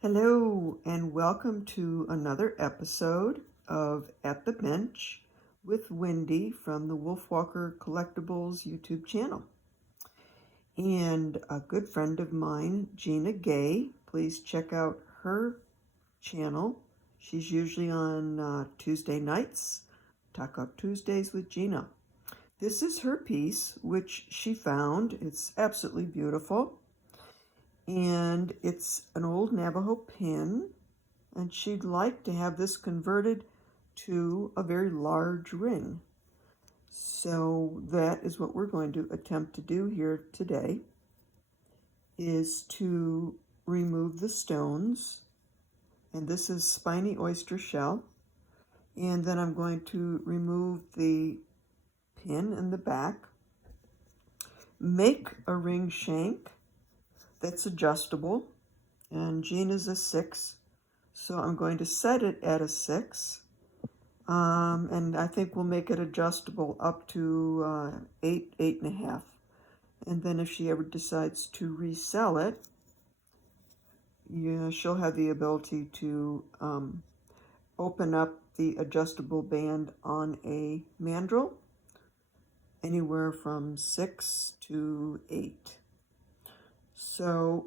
Hello, and welcome to another episode of At the Bench with Wendy from the WolfWalker Collectibles YouTube channel. And a good friend of mine, Gina Gay, please check out her channel. She's usually on Tuesday nights, Talk Up Tuesdays with Gina. This is her piece, which she found. It's absolutely beautiful. And it's an old Navajo pin, and she'd like to have this converted to a very large ring. So that is what we're going to attempt to do here today, is to remove the stones, and this is spiny oyster shell, and then I'm going to remove the pin in the back, make a ring shank that's adjustable, and Gina's a 6, so I'm going to set it at a 6, and I think we'll make it adjustable up to 8, 8.5, and then if she ever decides to resell it, yeah, she'll have the ability to open up the adjustable band on a mandrel, anywhere from 6 to 8. So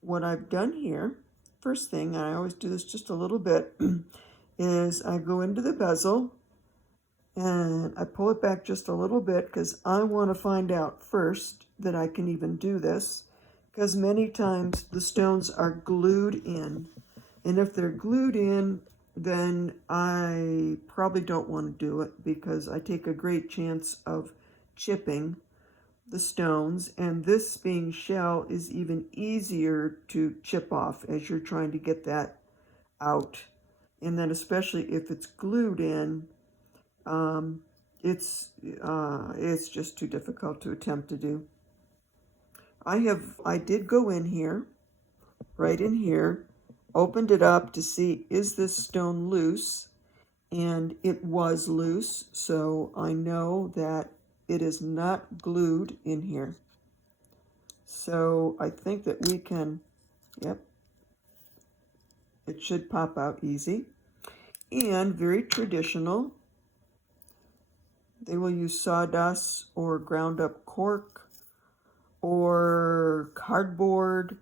what I've done here, first thing, and I always do this just a little bit, is I go into the bezel and I pull it back just a little bit because I want to find out first that I can even do this, because many times the stones are glued in, and if they're glued in, then I probably don't want to do it because I take a great chance of chipping the stones, and this being shell is even easier to chip off as you're trying to get that out. And then especially if it's glued in, it's just too difficult to attempt to do. I did go in here, right in here, opened it up to see, is this stone loose? And it was loose, so I know that it is not glued in here. So I think that we can, yep, it should pop out easy. And very traditional, they will use sawdust or ground up cork or cardboard.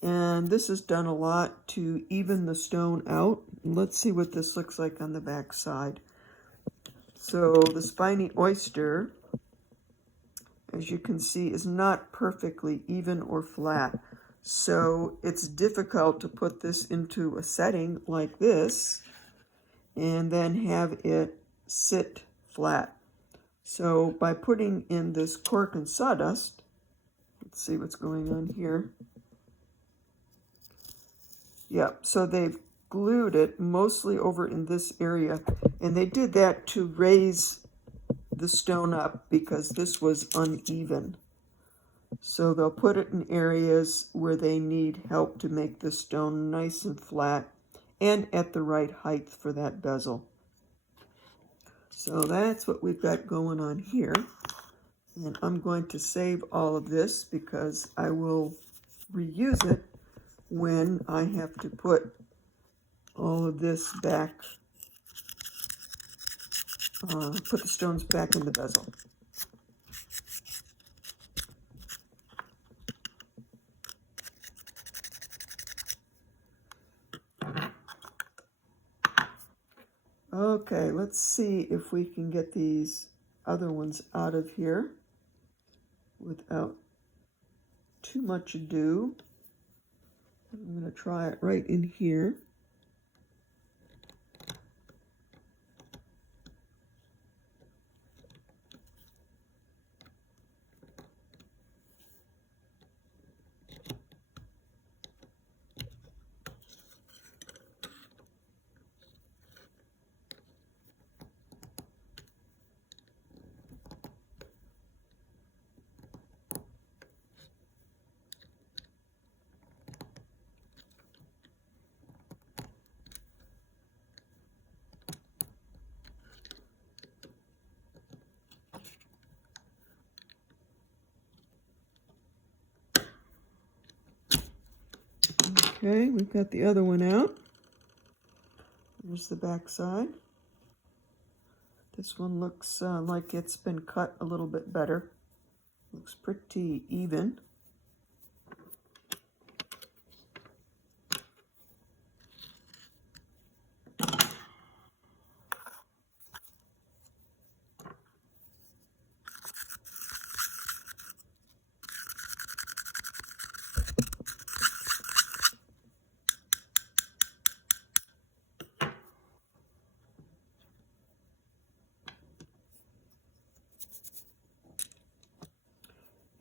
And this is done a lot to even the stone out. Let's see what this looks like on the back side. So the spiny oyster, as you can see, is not perfectly even or flat. So it's difficult to put this into a setting like this and then have it sit flat. So by putting in this cork and sawdust, let's see what's going on here. Yeah, so they've glued it mostly over in this area, and they did that to raise the stone up because this was uneven. So they'll put it in areas where they need help to make the stone nice and flat and at the right height for that bezel. So that's what we've got going on here. And I'm going to save all of this because I will reuse it when I have to put all of this back, put the stones back in the bezel. Okay, let's see if we can get these other ones out of here without too much ado. I'm going to try it right in here. Okay, we've got the other one out. Here's the back side. This one looks like it's been cut a little bit better. Looks pretty even.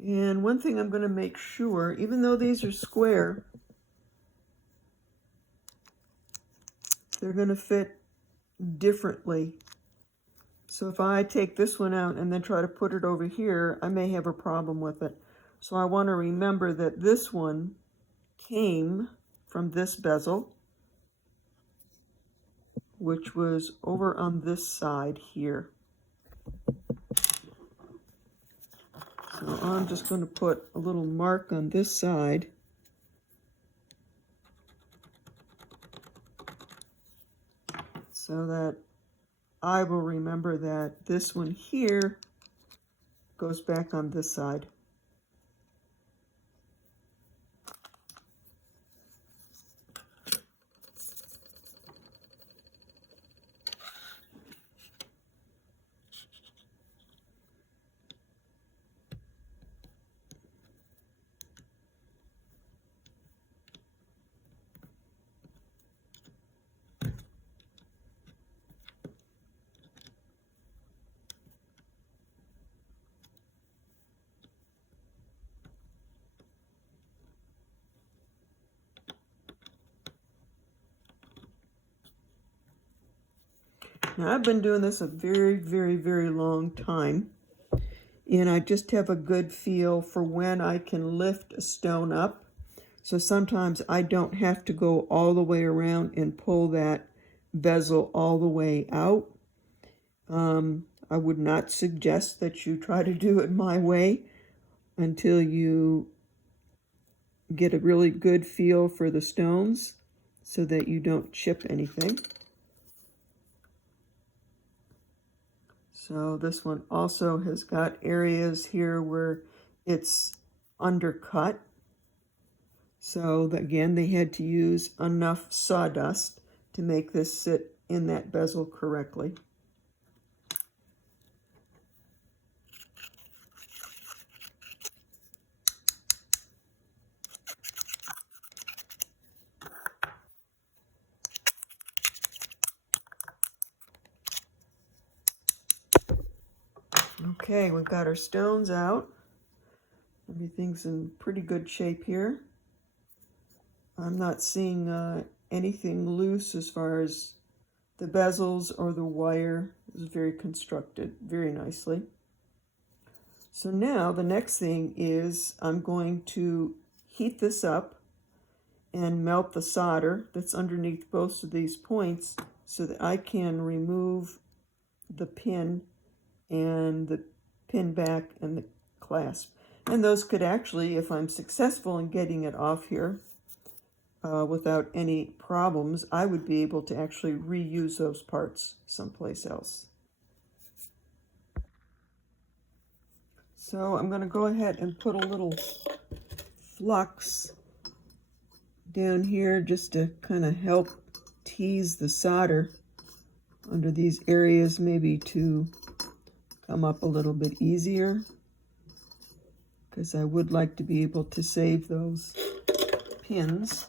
And one thing I'm going to make sure, even though these are square, they're going to fit differently. So if I take this one out and then try to put it over here, I may have a problem with it. So I want to remember that this one came from this bezel, which was over on this side here. So I'm just going to put a little mark on this side. So that I will remember that this one here goes back on this side. Now, I've been doing this a very, very, very long time, and I just have a good feel for when I can lift a stone up. So sometimes I don't have to go all the way around and pull that bezel all the way out. I would not suggest that you try to do it my way until you get a really good feel for the stones so that you don't chip anything. So this one also has got areas here where it's undercut. So again, they had to use enough sawdust to make this sit in that bezel correctly. Okay, we've got our stones out. Everything's in pretty good shape here. I'm not seeing anything loose as far as the bezels or the wire. Is very constructed very nicely. So now the next thing is I'm going to heat this up and melt the solder that's underneath both of these points so that I can remove the pin and the pin back and the clasp. And those could actually, if I'm successful in getting it off here without any problems, I would be able to actually reuse those parts someplace else. So I'm going to go ahead and put a little flux down here just to kind of help tease the solder under these areas, maybe to come up a little bit easier, because I would like to be able to save those pins.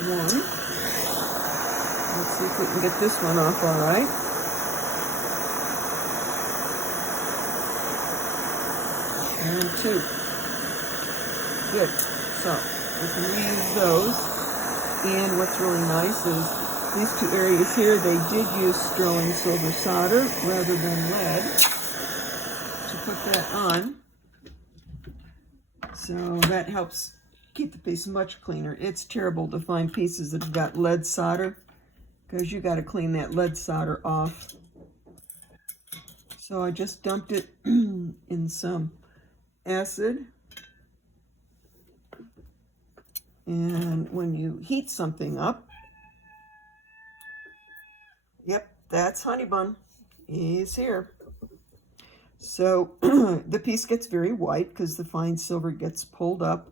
One. See if we can get this one off all right. And 2. Good. So we can reuse those. And what's really nice is these 2 areas here, they did use sterling silver solder rather than lead to put that on. So that helps keep the piece much cleaner. It's terrible to find pieces that have got lead solder because you got to clean that lead solder off. So I just dumped it in some acid. And when you heat something up, yep, that's Honey Bun. He's here. So the piece gets very white because the fine silver gets pulled up.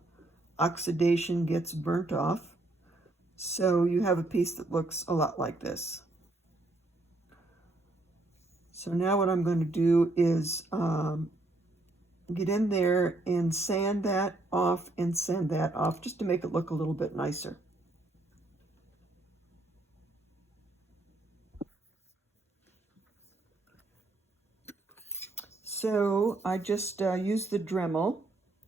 Oxidation gets burnt off. So you have a piece that looks a lot like this. So now what I'm going to do is get in there and sand that off and sand that off just to make it look a little bit nicer. So I just used the Dremel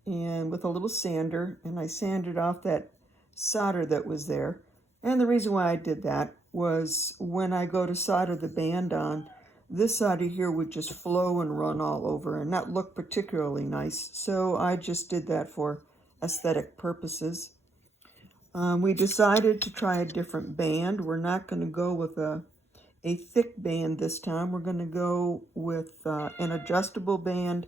and with a little sander, and I sanded off that solder that was there. And the reason why I did that was when I go to solder the band on, this solder here would just flow and run all over and not look particularly nice. So I just did that for aesthetic purposes. We decided to try a different band. We're not going to go with a thick band this time. We're going to go with an adjustable band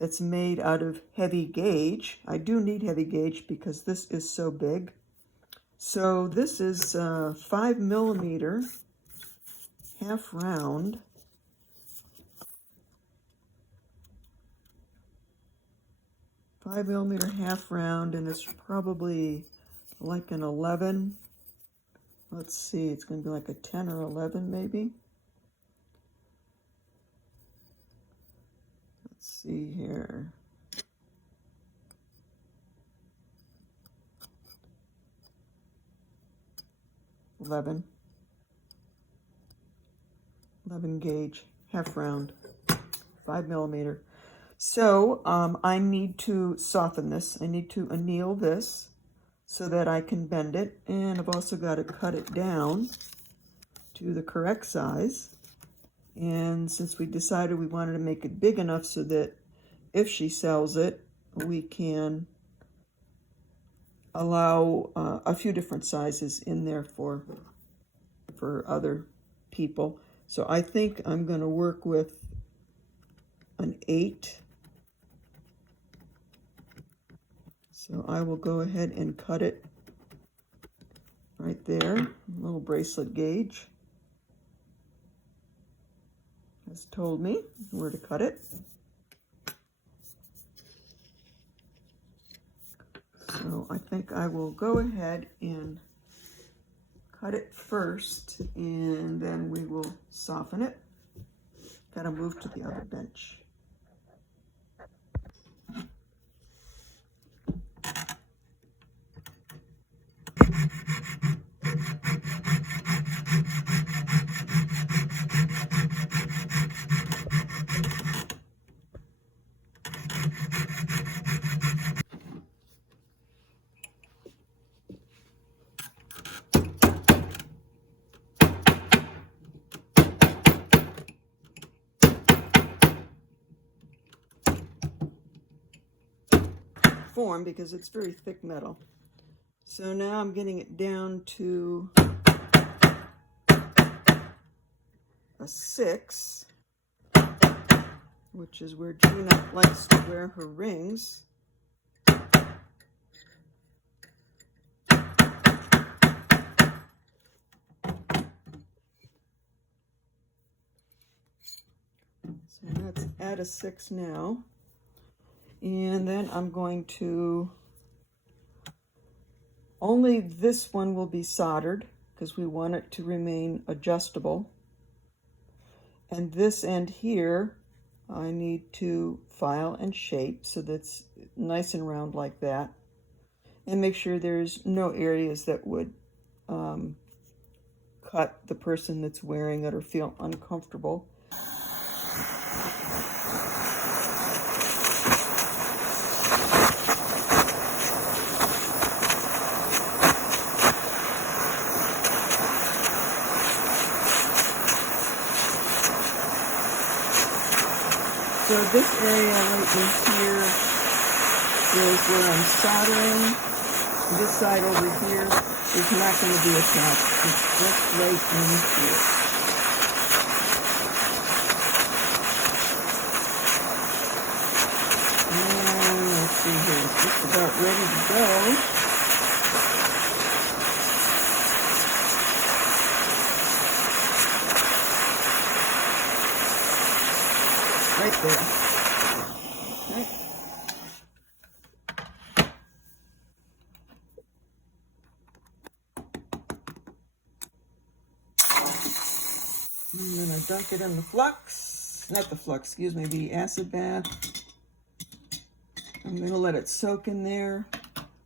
that's made out of heavy gauge. I do need heavy gauge because this is so big. So this is 5mm, half round. Half round, and it's probably like an 11. Let's see, it's going to be like a 10 or 11 maybe. Let's see here. Eleven gauge, half round, 5mm. So I need to soften this. I need to anneal this so that I can bend it. And I've also got to cut it down to the correct size. And since we decided we wanted to make it big enough so that if she sells it, we can allow a few different sizes in there for other people. So I think I'm going to work with an 8. So I will go ahead and cut it right there, a little bracelet gauge has told me where to cut it. So I think I will go ahead and cut it first, and then we will soften it. Gotta move to the other bench. Form because it's very thick metal. So now I'm getting it down to a 6, which is where Gina likes to wear her rings. So that's at a 6 now. And then I'm going to, only this one will be soldered because we want it to remain adjustable. And this end here, I need to file and shape so that's nice and round like that. And make sure there's no areas that would cut the person that's wearing it or feel uncomfortable. So this area right in here is where I'm soldering. This side over here is not going to be attached. It's just right in here. And let's see here. It's just about ready to go. Right there. Okay. And then I dunk it in the flux, not the flux, excuse me, the acid bath. I'm going to let it soak in there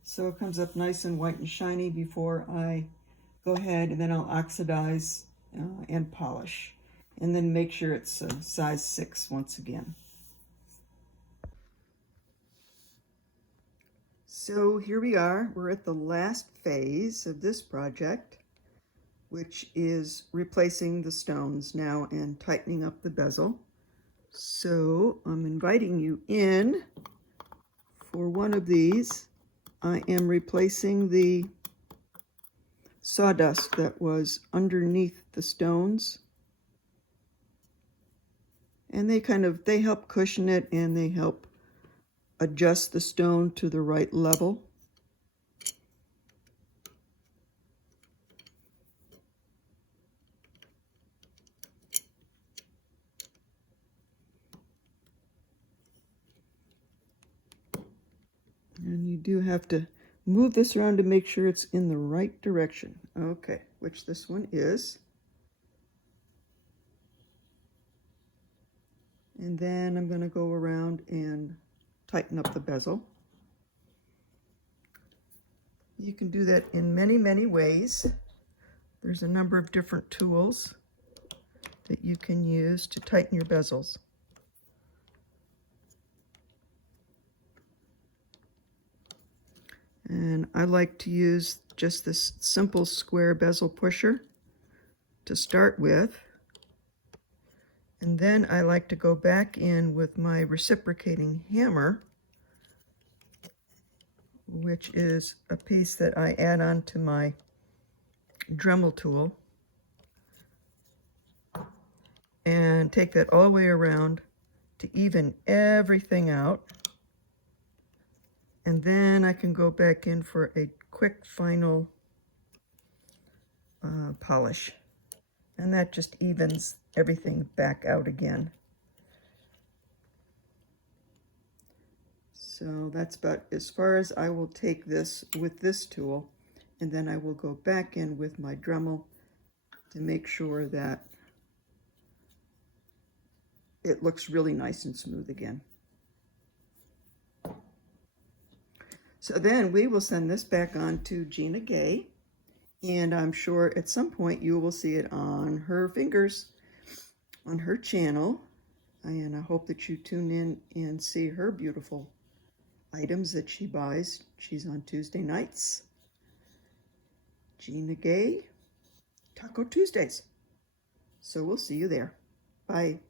so it comes up nice and white and shiny before I go ahead, and then I'll oxidize and polish. And then make sure it's a size 6 once again. So here we are. We're at the last phase of this project, which is replacing the stones now and tightening up the bezel. So I'm inviting you in for one of these. I am replacing the sawdust that was underneath the stones. And they help cushion it, and they help adjust the stone to the right level. And you do have to move this around to make sure it's in the right direction. Okay, which this one is. And then I'm going to go around and tighten up the bezel. You can do that in many, many ways. There's a number of different tools that you can use to tighten your bezels. And I like to use just this simple square bezel pusher to start with. And then I like to go back in with my reciprocating hammer, which is a piece that I add on to my Dremel tool, and take that all the way around to even everything out. And then I can go back in for a quick final polish. And that just evens everything back out again. So that's about as far as I will take this with this tool. And then I will go back in with my Dremel to make sure that it looks really nice and smooth again. So then we will send this back on to Gina Gay, and I'm sure at some point you will see it on her fingers, on her channel, and I hope that you tune in and see her beautiful items that she buys. She's on Tuesday nights. Gina Gay, Taco Tuesdays. So we'll see you there. Bye.